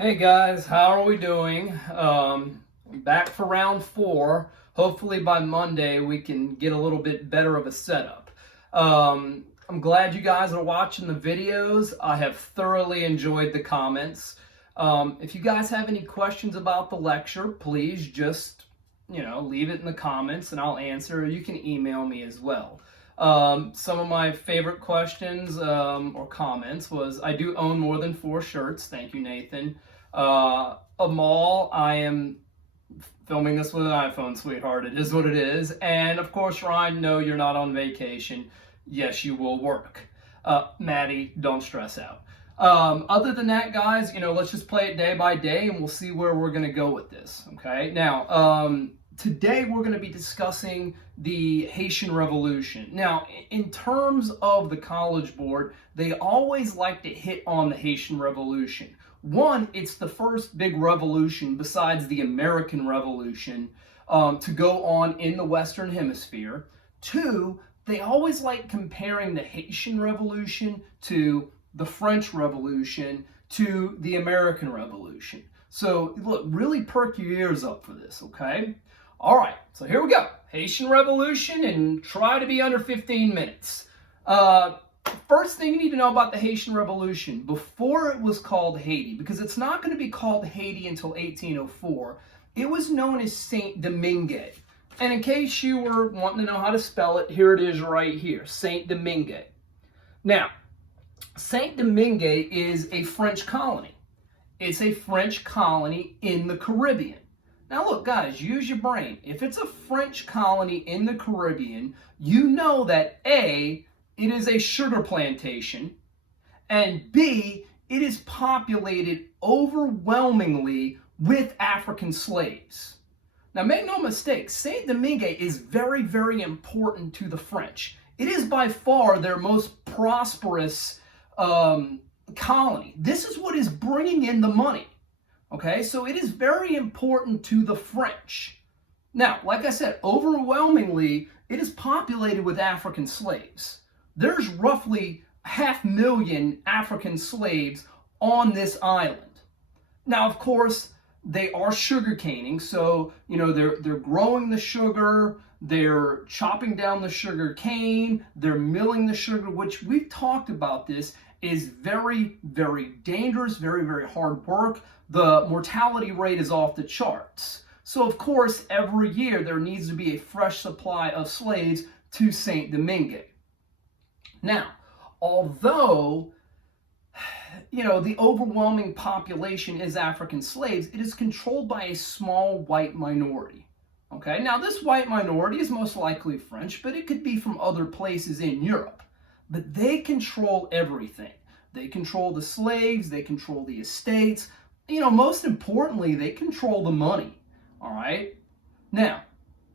Hey guys, how are we doing? Back for round 4. Hopefully by Monday we can get a little bit better of a setup. I'm glad you guys are watching the videos. I have thoroughly enjoyed the comments. If you guys have any questions about the lecture, please just, leave it in the comments and I'll answer. You can email me as well. Some of my favorite questions or comments was, I do own more than 4 shirts. Thank you, Nathan. Amal, I am filming this with an iPhone, sweetheart. It is what it is. And of course, Ryan, no, you're not on vacation. Yes, you will work. Maddie, don't stress out. Other than that, guys, let's just play it day by day and we'll see where we're going to go with this. Okay. Now, today we're going to be discussing the Haitian Revolution. Now, in terms of the College Board, they always like to hit on the Haitian Revolution. One, it's the first big revolution besides the American Revolution to go on in the Western Hemisphere. Two, they always like comparing the Haitian Revolution to the French Revolution to the American Revolution. So, look, really perk your ears up for this, okay? All right, so here we go. Haitian Revolution, and try to be under 15 minutes. First thing you need to know about the Haitian Revolution, before it was called Haiti, because it's not going to be called Haiti until 1804, it was known as Saint Domingue. And in case you were wanting to know how to spell it, here it is right here, Saint Domingue. Now, Saint Domingue is a French colony. It's a French colony in the Caribbean. Now look, guys, use your brain. If it's a French colony in the Caribbean, you know that A, it is a sugar plantation, and B, it is populated overwhelmingly with African slaves. Now make no mistake, Saint Domingue is very, very important to the French. It is by far their most prosperous colony. This is what is bringing in the money. Okay, so it is very important to the French. Now, like I said, overwhelmingly, it is populated with African slaves. There's roughly 500,000 African slaves on this island. Now, of course, they are sugar caning, so, they're growing the sugar, they're chopping down the sugar cane, they're milling the sugar, which we've talked about this, is very, very dangerous, very, very hard work. The mortality rate is off the charts. So, of course, every year there needs to be a fresh supply of slaves to Saint Domingue. Now, although, the overwhelming population is African slaves, it is controlled by a small white minority. Okay, now this white minority is most likely French, but it could be from other places in Europe. But they control everything. They control the slaves, they control the estates. Most importantly, they control the money. All right? Now,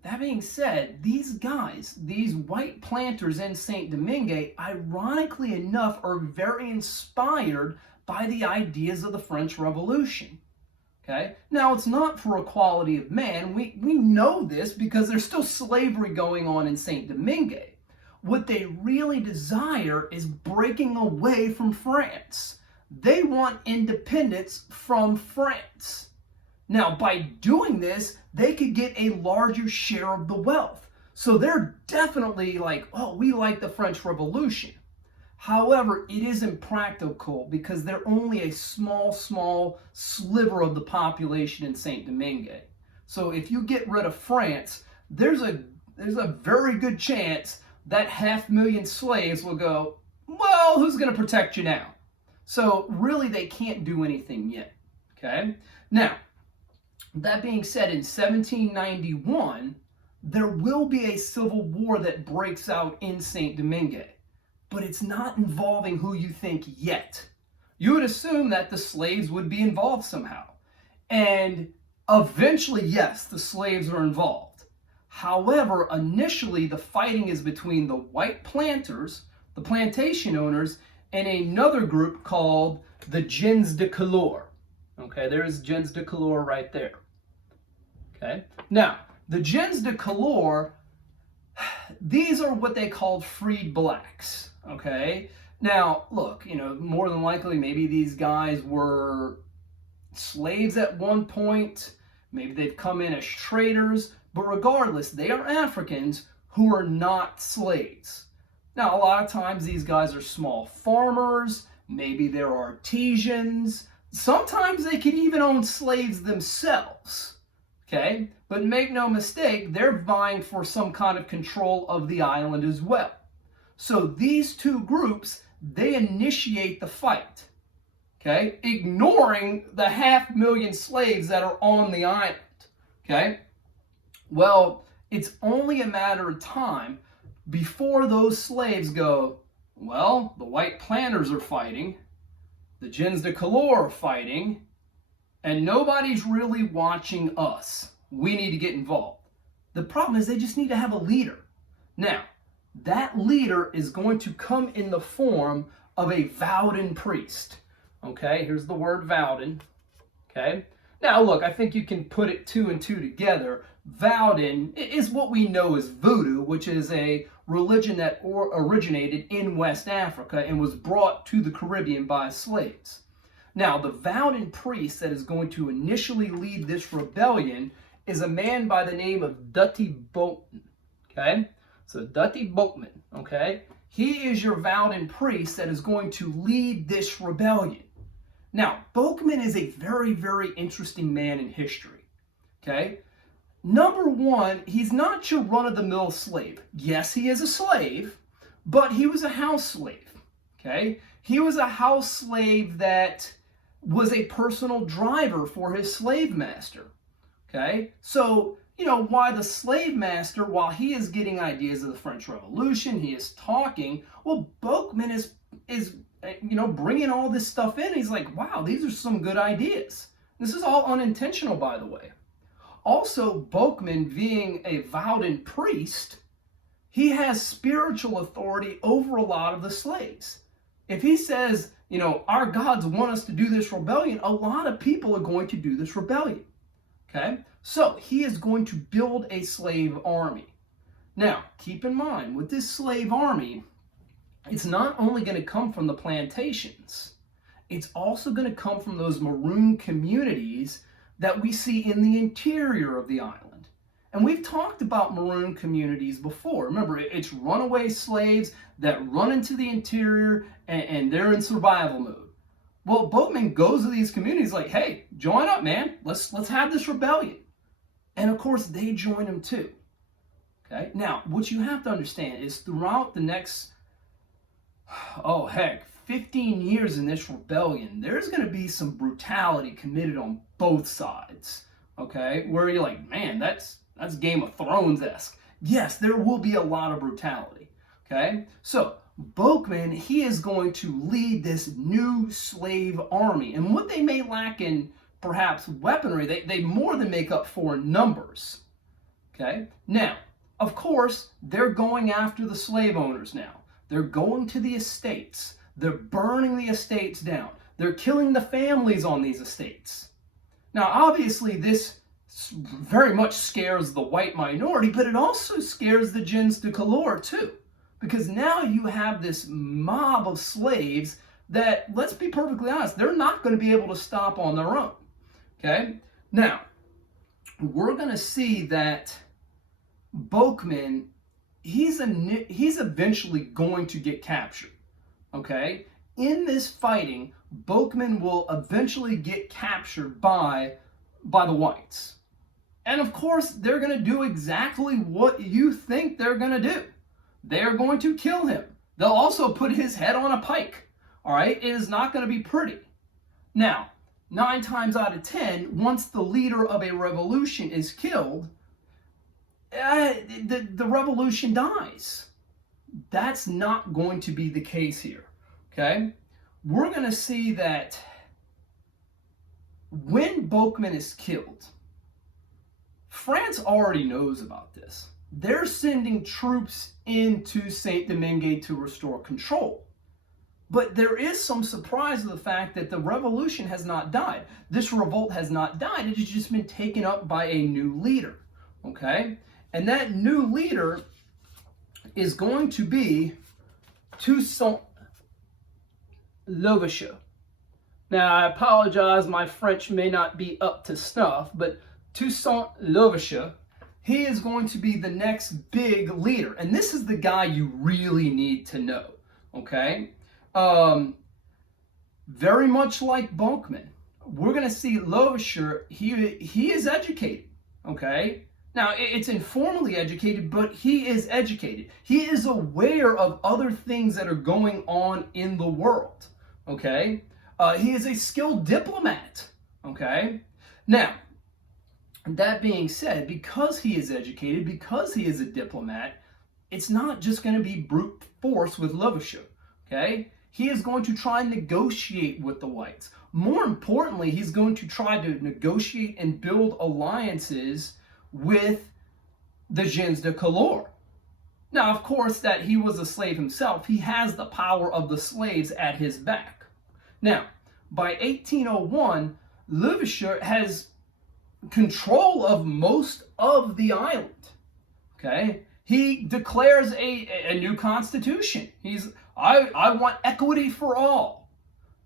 that being said, these guys, these white planters in Saint Domingue, ironically enough, are very inspired by the ideas of the French Revolution. Okay? Now, it's not for equality of man. We know this because there's still slavery going on in Saint Domingue. What they really desire is breaking away from France. They want independence from France. Now, by doing this, they could get a larger share of the wealth. So they're definitely like, oh, we like the French Revolution. However, it is impractical because they're only a small sliver of the population in Saint Domingue. So if you get rid of France, there's a very good chance that 500,000 slaves will go, well, who's going to protect you now? So really, they can't do anything yet. Okay? Now, that being said, in 1791, there will be a civil war that breaks out in Saint Domingue, but it's not involving who you think yet. You would assume that the slaves would be involved somehow. And eventually, yes, the slaves are involved. However, initially, the fighting is between the white planters, the plantation owners, and another group called the gens de couleur. Okay, there's gens de couleur right there. Okay, now, the gens de couleur, these are what they called freed blacks. Okay, now, look, more than likely, maybe these guys were slaves at one point. Maybe they've come in as traders, but regardless, they are Africans who are not slaves. Now, a lot of times these guys are small farmers, maybe they're artisans, sometimes they could even own slaves themselves, okay? But make no mistake, they're vying for some kind of control of the island as well. So these two groups, they initiate the fight, okay? Ignoring the 500,000 slaves that are on the island, okay? Well, it's only a matter of time before those slaves go, well, the white planters are fighting, the gens de couleur are fighting, and nobody's really watching us. We need to get involved. The problem is they just need to have a leader. Now, that leader is going to come in the form of a Vaudin priest. Okay, here's the word Vaudin. Okay, now look, I think you can put it two and two together. Vaudin is what we know as voodoo, which is a religion that originated in West Africa and was brought to the Caribbean by slaves. Now, the Vaudin priest that is going to initially lead this rebellion is a man by the name of Dutty Boatman. Okay, so Dutty Boatman. Okay, he is your Vaudin priest that is going to lead this rebellion. Now, Boatman is a very, very interesting man in history. Okay. Number one, he's not your run-of-the-mill slave. Yes, he is a slave, but he was a house slave, okay? He was a house slave that was a personal driver for his slave master, okay? So, you know, why the slave master, while he is getting ideas of the French Revolution, he is talking, well, Boatman is you know, bringing all this stuff in. He's like, wow, these are some good ideas. This is all unintentional, by the way. Also, Boatman, being a Vaudin priest, he has spiritual authority over a lot of the slaves. If he says, you know, our gods want us to do this rebellion, a lot of people are going to do this rebellion. Okay? So, he is going to build a slave army. Now, keep in mind, with this slave army, it's not only going to come from the plantations, it's also going to come from those maroon communities that we see in the interior of the island. And we've talked about maroon communities before. Remember, it's runaway slaves that run into the interior and they're in survival mode. Well, Boatman goes to these communities like, hey, join up, man. Let's have this rebellion. And of course, they join him too. Okay? Now, what you have to understand is throughout the next, 15 years in this rebellion, there's going to be some brutality committed on both sides, okay? Where you're like, man, that's Game of Thrones-esque. Yes, there will be a lot of brutality, okay? So, Boatman, he is going to lead this new slave army. And what they may lack in, perhaps, weaponry, they more than make up for in numbers, okay? Now, of course, they're going after the slave owners now. They're going to the estates. They're burning the estates down. They're killing the families on these estates. Now, obviously, this very much scares the white minority, but it also scares the gens de couleur too. Because now you have this mob of slaves that, let's be perfectly honest, they're not going to be able to stop on their own. Okay? Now, we're going to see that Boatman, he's eventually going to get captured. Okay? In this fighting, Boatman will eventually get captured by the whites. And of course, they're going to do exactly what you think they're going to do. They are going to kill him. They'll also put his head on a pike. All right? It is not going to be pretty. Now, 9 times out of 10, once the leader of a revolution is killed, the revolution dies. That's not going to be the case here, okay? We're going to see that when Boatman is killed, France already knows about this. They're sending troops into Saint-Domingue to restore control. But there is some surprise of the fact that the revolution has not died. This revolt has not died. It has just been taken up by a new leader, okay? And that new leader is going to be Toussaint Louverture. Now, I apologize, my French may not be up to snuff, but Toussaint Louverture, he is going to be the next big leader. And this is the guy you really need to know, okay? Very much like Bonkman, we're going to see Louverture, he is educated, okay? Now, it's informally educated, but he is educated. He is aware of other things that are going on in the world, okay? He is a skilled diplomat, okay? Now, that being said, because he is educated, because he is a diplomat, it's not just going to be brute force with Louverture, okay? He is going to try and negotiate with the whites. More importantly, he's going to try to negotiate and build alliances with the gens de couleur. Now, of course, that he was a slave himself, he has the power of the slaves at his back. Now, by 1801, Louverture has control of most of the island. Okay? He declares a new constitution. I want equity for all.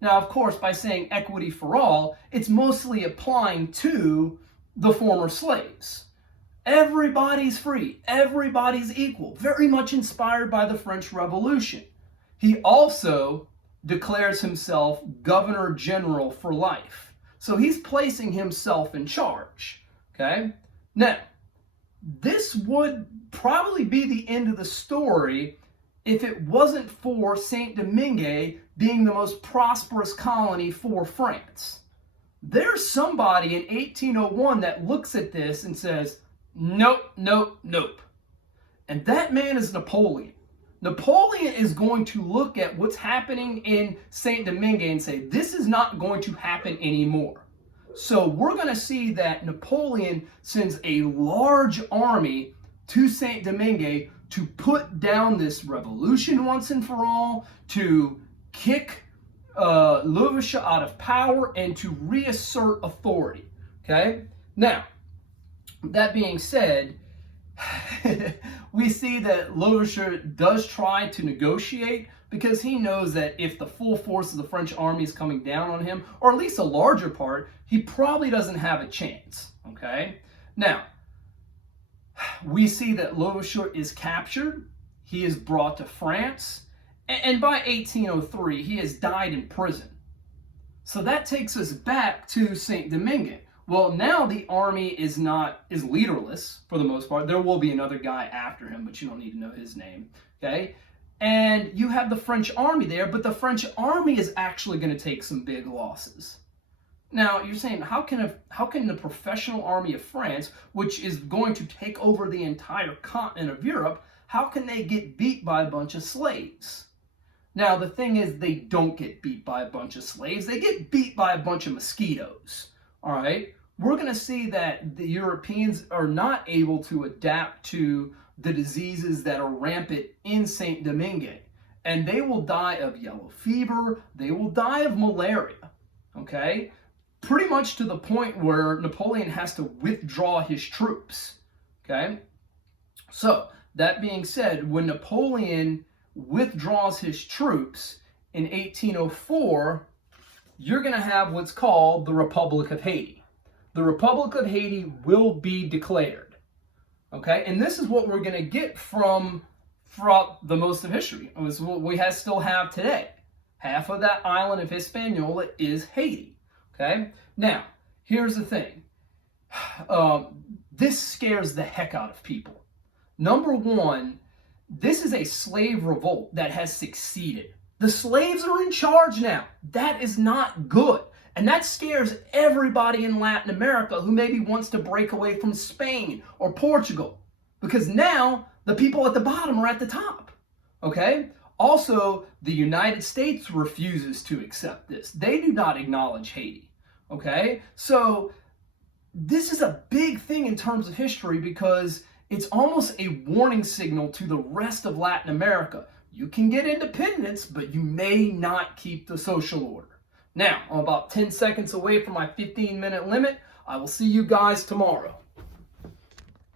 Now, of course, by saying equity for all, it's mostly applying to the former slaves. Everybody's free. Everybody's equal. Very much inspired by the French Revolution. He also declares himself Governor General for life. So he's placing himself in charge. Okay? Now, this would probably be the end of the story if it wasn't for Saint-Domingue being the most prosperous colony for France. There's somebody in 1801 that looks at this and says, nope, nope, nope. And that man is Napoleon. Napoleon is going to look at what's happening in Saint-Domingue and say, this is not going to happen anymore. So we're going to see that Napoleon sends a large army to Saint-Domingue to put down this revolution once and for all, to kick Louverture out of power, and to reassert authority. Okay? Now, that being said, we see that Louverture does try to negotiate because he knows that if the full force of the French army is coming down on him, or at least a larger part, he probably doesn't have a chance. Okay? Now, we see that Louverture is captured. He is brought to France. And by 1803, he has died in prison. So that takes us back to Saint-Domingue. Well, now the army is leaderless for the most part. There will be another guy after him, but you don't need to know his name. Okay? And you have the French army there, but the French army is actually going to take some big losses. Now, you're saying, how can the professional army of France, which is going to take over the entire continent of Europe, how can they get beat by a bunch of slaves? Now, the thing is, they don't get beat by a bunch of slaves. They get beat by a bunch of mosquitoes. All right? We're going to see that the Europeans are not able to adapt to the diseases that are rampant in Saint-Domingue. And they will die of yellow fever. They will die of malaria. Okay? Pretty much to the point where Napoleon has to withdraw his troops. Okay? So, that being said, when Napoleon withdraws his troops in 1804, you're going to have what's called the Republic of Haiti. The Republic of Haiti will be declared. Okay? And this is what we're going to get throughout the most of history. It's what we still have today. Half of that island of Hispaniola is Haiti. Okay? Now, here's the thing. This scares the heck out of people. Number one, this is a slave revolt that has succeeded. The slaves are in charge now. That is not good. And that scares everybody in Latin America who maybe wants to break away from Spain or Portugal. Because now the people at the bottom are at the top. Okay? Also, the United States refuses to accept this. They do not acknowledge Haiti. Okay? So this is a big thing in terms of history because it's almost a warning signal to the rest of Latin America. You can get independence, but you may not keep the social order. Now, I'm about 10 seconds away from my 15-minute limit. I will see you guys tomorrow.